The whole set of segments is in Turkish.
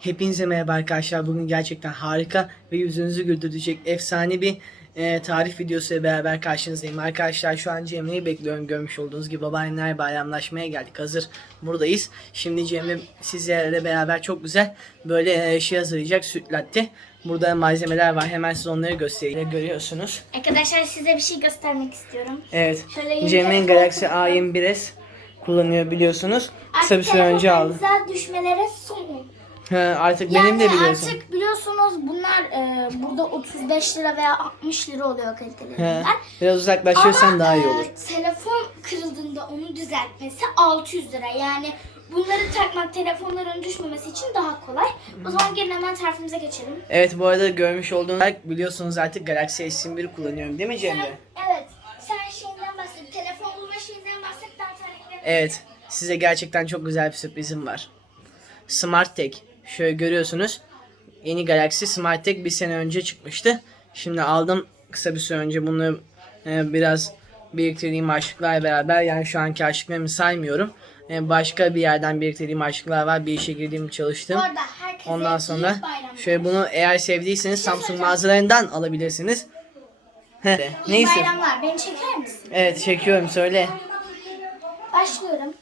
Hepinize merhaba arkadaşlar. Bugün gerçekten harika ve yüzünüzü güldürecek efsane bir e, tarif videosu ile beraber karşınızdayım. Arkadaşlar şu an Cemre'yi bekliyorum. Görmüş olduğunuz gibi babaanneler bayramlaşmaya geldik. Hazır buradayız. Şimdi Cemre sizlerle beraber çok güzel böyle e, şey hazırlayacak süt latte. Burada malzemeler var. Hemen size onları göstereyim. Görüyorsunuz. Arkadaşlar size bir şey göstermek istiyorum. Evet. Cemre'nin Galaxy A21s kullanıyor biliyorsunuz. Kısa bir süre önce aldım. düşmelere son. Ha, artık Yani benim de biliyorsun. artık biliyorsunuz bunlar e, burada 35 lira veya 60 lira oluyor kaliteli He, biraz uzaklaşırsan Ama daha iyi e, olur. telefon kırıldığında onu düzeltmesi 600 lira. Yani bunları takmak telefonların düşmemesi için daha kolay. O zaman gelin hemen tarifimize geçelim. Evet bu arada görmüş olduğunuz biliyorsunuz artık Galaxy S21 kullanıyorum değil mi Sen, Cemre? evet. Sen şeyinden bahset. Telefon bulma şeyinden bahset. Ben tariflerimi Evet size gerçekten çok güzel bir sürprizim var. Smart Tech şöyle görüyorsunuz. Yeni Galaxy Smart Tech bir sene önce çıkmıştı. Şimdi aldım kısa bir süre önce bunu e, biraz biriktirdiğim harçlıklarla beraber yani şu anki harçlıklarımı saymıyorum. E, başka bir yerden biriktirdiğim harçlıklar var. Bir işe girdiğim çalıştım. Ondan sonra şöyle bunu eğer sevdiyseniz Samsung mağazalarından alabilirsiniz. Heh, İyi neyse. bayramlar. Beni çeker misin? Evet çekiyorum söyle. Başlıyorum.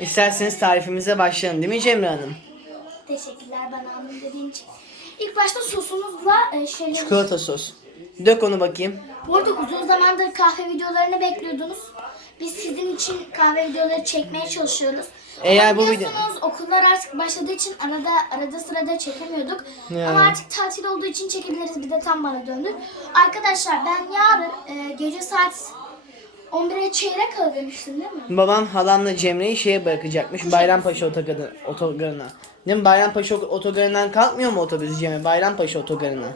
İsterseniz tarifimize başlayalım değil mi Cemre Hanım? Teşekkürler bana hanım dediğin için. İlk başta sosumuzla e, şeyleri... Çikolata sos. Dök onu bakayım. Bu arada uzun zamandır kahve videolarını bekliyordunuz. Biz sizin için kahve videoları çekmeye çalışıyoruz. Eğer bu video- biliyorsunuz okullar artık başladığı için arada arada sırada çekemiyorduk. Ya. Ama artık tatil olduğu için çekebiliriz. Bir de tam bana döndü. Arkadaşlar ben yarın e, gece saat 11'e çeyrek kala demiştim değil mi? Babam halamla Cemre'yi şeye bırakacakmış. Bayrampaşa otogarı, otogarına. Değil mi? Bayrampaşa otogarından kalkmıyor mu otobüs Cemre? Bayrampaşa otogarına.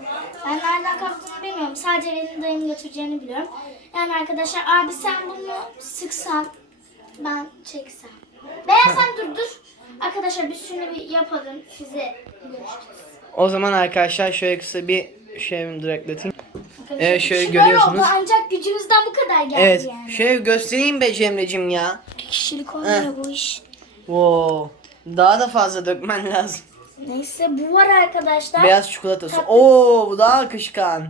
Ben nereden kalktığını bilmiyorum. Sadece benim dayım götüreceğini biliyorum. Yani arkadaşlar abi sen bunu sıksan ben çeksem. Veya sen dur dur. Arkadaşlar biz şunu bir yapalım. Size görüşürüz. O zaman arkadaşlar şöyle kısa bir şey duraklatayım. Arkadaşlar, Evet, şöyle şu görüyorsunuz. oldu ancak gücümüzden bu kadar geldi Evet. yani. Şöyle göstereyim be Cemre'cim ya. Bir kişilik olmuyor bu iş. Wow. Daha da fazla dökmen lazım. Neyse bu var arkadaşlar. Beyaz çikolatası. Tatlı. Oo bu daha akışkan.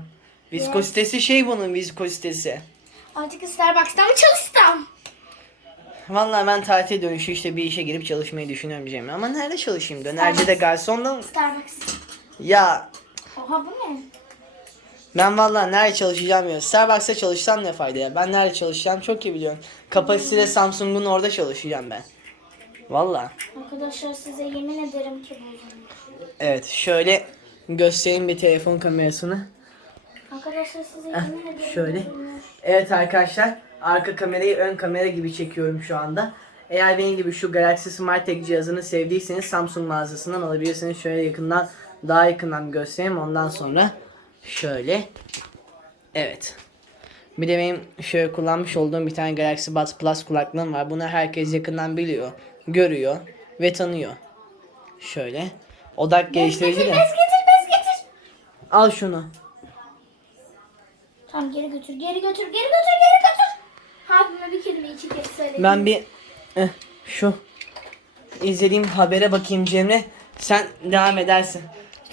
Viskozitesi şey bunun viskozitesi. Artık Starbucks'tan mı çalışsam? Vallahi ben tatil dönüşü işte bir işe girip çalışmayı düşünüyorum Cemre. Ama nerede çalışayım? Dönercide garsonda mı? Starbucks. Ya Oha bu ne? Ben vallahi nerede çalışacağım ya. Starbucks'ta çalışsam ne fayda ya. Ben nerede çalışacağım çok iyi biliyorum. Kapasitede Samsung'un orada çalışacağım ben. Vallahi. Arkadaşlar size yemin ederim ki bu. Evet şöyle göstereyim bir telefon kamerasını. Arkadaşlar size yemin ederim. şöyle. ki. Evet arkadaşlar arka kamerayı ön kamera gibi çekiyorum şu anda. Eğer benim gibi şu Galaxy Smart Tech cihazını sevdiyseniz Samsung mağazasından alabilirsiniz. Şöyle yakından daha yakından göstereyim ondan sonra şöyle. Evet. Bir de benim şöyle kullanmış olduğum bir tane Galaxy Buds Plus kulaklığım var. Bunu herkes yakından biliyor, görüyor ve tanıyor. Şöyle. Odak geliştirici de. bez getir, bez getir. Al şunu. Tamam geri götür, geri götür, geri götür, geri götür. Abime bir kelime iki kere söyledim. Ben bir eh, şu izlediğim habere bakayım Cemre. Sen devam edersin.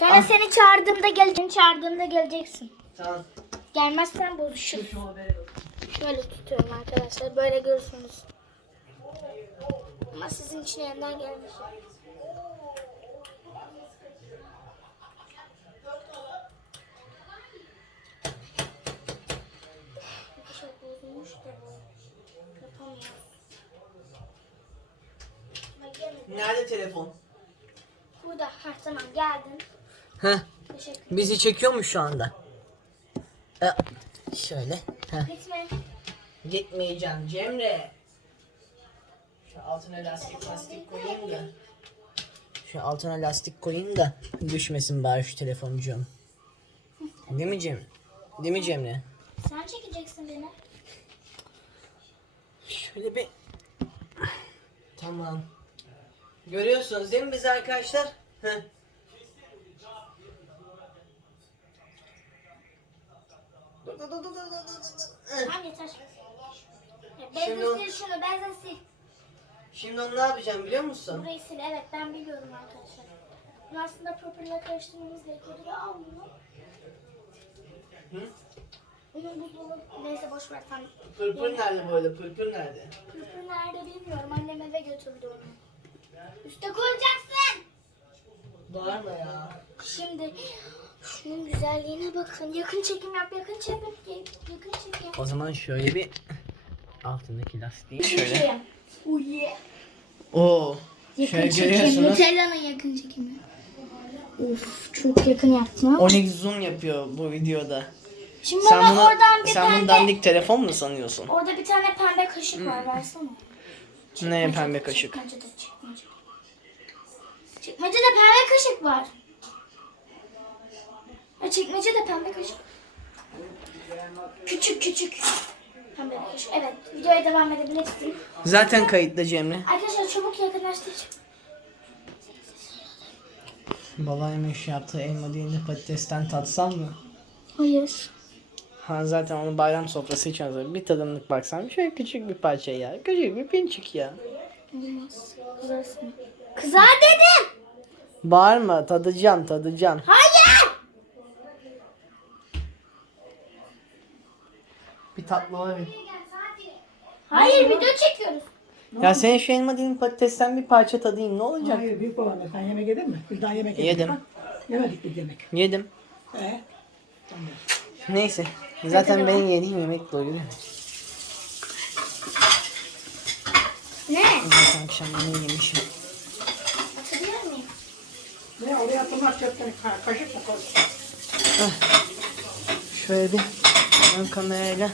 Sonra Ah. seni çağırdığımda gel, seni çağırdığımda geleceksin. Tamam. Gelmezsen bak. Şöyle tutuyorum arkadaşlar, böyle görürsünüz. Ama sizin için yanından gelmiş. Nerede telefon? Burada. Ha tamam geldin. Heh, bizi çekiyor mu şu anda? Eh, şöyle. Heh. Gitme. Gitmeyeceğim Cemre. Şu altına lastik lastik koyayım da. Şu altına lastik koyayım da düşmesin bari şu telefoncuğum. Değil mi Cem? Değil mi Cemre? Sen çekeceksin beni. Şöyle bir... Tamam. Görüyorsunuz değil mi biz arkadaşlar? Heh. Dur, dur, dur, dur, dur, dur. Tamam yeter. Şimdi Benzin o- sil şunu, benzin sil. Şimdi onu ne yapacağım biliyor musun? Burayı sil, evet ben biliyorum arkadaşlar. aslında pırpırla karıştırmamız gerekiyordu ve al bunu. Onun buzdolabı neyse boş ver sen. Pırpır nerede böyle? Pırpır nerede? Pırpır nerede bilmiyorum. Annem eve götürdü onu. Üste koyacaksın. Bağırma ya. Şimdi şunun güzelliğine bakın. Yakın çekim yap, yakın çekim, yakın çekim. O zaman şöyle bir altındaki lastiği şöyle. Uy. Oo. Yakın Şöyle çekim. görüyorsunuz. Nutella'nın yakın çekimi. Of çok yakın yaptım. Onyx zoom yapıyor bu videoda. Şimdi Sen bana bunu, oradan bir sen tane bunu dandik telefon mu sanıyorsun? orada bir tane pembe kaşık var versene. Ne pembe kaşık? Çekmecede, çekmecede. Çekmecede pembe kaşık var. Ha, çekmecede pembe kaşık. Küçük küçük. Pembe kaşık. Evet. Videoya devam edebilirsin. Zaten kayıtlı Cemre. Arkadaşlar çabuk yakınlaştır. Babaymış yaptığı elma değil de patatesten tatsam mı? Hayır. Ha zaten onu bayram sofrası için hazır. Bir tadımlık baksam şöyle küçük bir parça ya. Küçük bir pinçik ya. Olmaz. Kızarsın. Kızar dedim. Bağırma tadacağım tadacağım. Hayır. Bir tatlı olabilir. Hayır video çekiyoruz. Ya senin şu elma değil patatesten bir parça tadayım ne olacak? Hayır büyük babam sen yemek yedin mi? Biz daha yemek yedik. Yedim. Bak, Yemedik biz yemek. Yedim. Ee, Neyse. Zaten benim yediğim yemek doyuruyor. Ne? Zaten akşam yemeği yemişim. Atabilir miyim? ne oraya atılmaz çöpten ka- kaşık mı koy? Şöyle bir ön kamerayla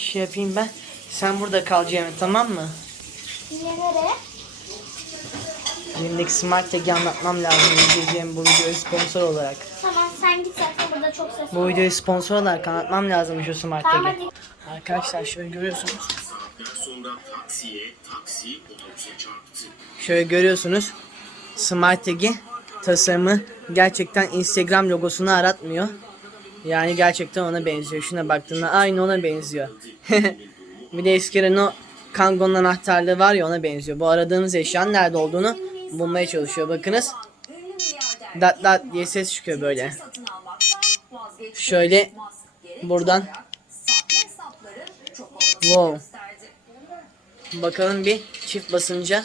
şey yapayım ben. Sen burada kal Cemre tamam mı? Nereye? Elimdeki Smart Tag'i anlatmam lazım izleyeceğim bu videoya sponsor olarak. Tamam sen git zaten burada çok ses Bu videoyu sponsor olarak anlatmam lazım şu Smart Tamam Tag'i. Arkadaşlar şöyle görüyorsunuz. Sonra taksiye, taksi otobüse çarptı. Şöyle görüyorsunuz. Smart Tag'i tasarımı gerçekten Instagram logosunu aratmıyor. Yani gerçekten ona benziyor. Şuna baktığında aynı ona benziyor. bir de eski Renault Kangoo'nun anahtarlığı var ya ona benziyor. Bu aradığınız eşyanın nerede olduğunu bulmaya çalışıyor. Bakınız. Dat dat diye ses çıkıyor böyle. Şöyle buradan Wow. Bakalım bir çift basınca.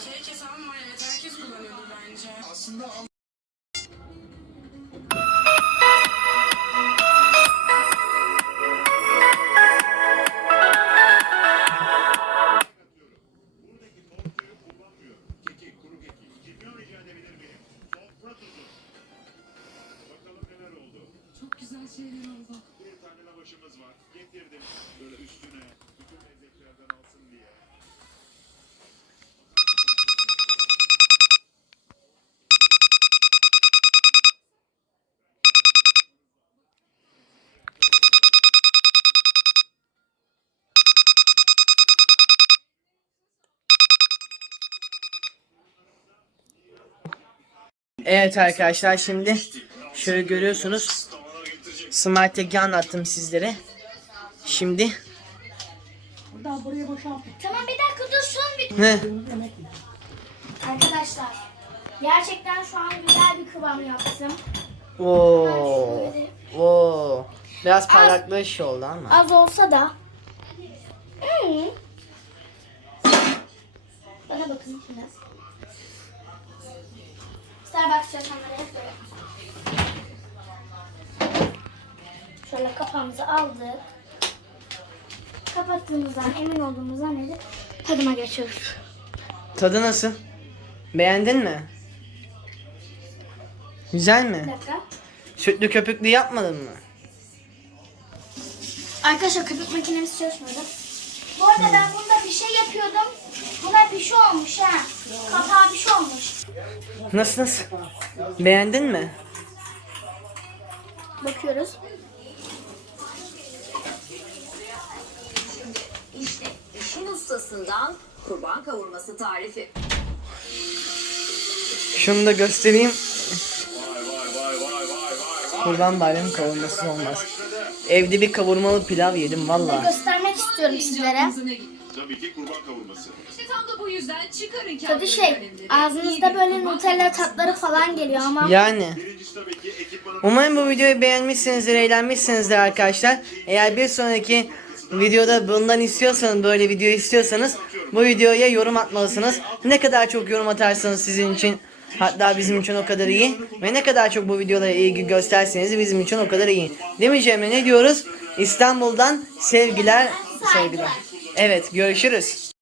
Evet arkadaşlar şimdi şöyle görüyorsunuz. Smart Tag'i anlattım sizlere. Şimdi Buradan buraya boşalttık. Tamam bir dakika dur son bir... ne? Arkadaşlar gerçekten şu an güzel bir kıvam yaptım. Oo. Oo. Biraz parlaklığı şey oldu ama. Az olsa da. Hmm. Bana bakın şimdi. Starbucks çalışanları hep böyle. Şöyle kapağımızı aldık. Kapattığımızdan emin olduğumuzdan beri tadıma geçiyoruz. Tadı nasıl? Beğendin mi? Güzel Bir mi? dakika. Sütlü köpüklü yapmadın mı? Arkadaşlar köpük makinemiz çalışmadı. Bu arada ben bunda bir şey yapıyordum. Buna bir şey olmuş ha. Kapağı bir şey olmuş. Nasıl nasıl? Beğendin mi? Bakıyoruz. İşte işin ustasından kurban kavurması tarifi. Şunu da göstereyim. Kurban bayramı kavurması olmaz. Evde bir kavurmalı pilav yedim valla. Göstermek istiyorum sizlere. Tabii ki kurban kavurması. Tam da bu yüzden çıkarın Tadı kendi şey kalemleri. ağzınızda böyle Nutella tatları falan geliyor ama Yani. Umarım bu videoyu beğenmişsinizdir, eğlenmişsinizdir arkadaşlar. Eğer bir sonraki videoda bundan istiyorsanız, böyle video istiyorsanız bu videoya yorum atmalısınız. Ne kadar çok yorum atarsanız sizin için hatta bizim için o kadar iyi. Ve ne kadar çok bu videolara ilgi gösterseniz bizim için o kadar iyi. Değil mi Cemre ne diyoruz? İstanbul'dan sevgiler, sevgiler. Evet görüşürüz.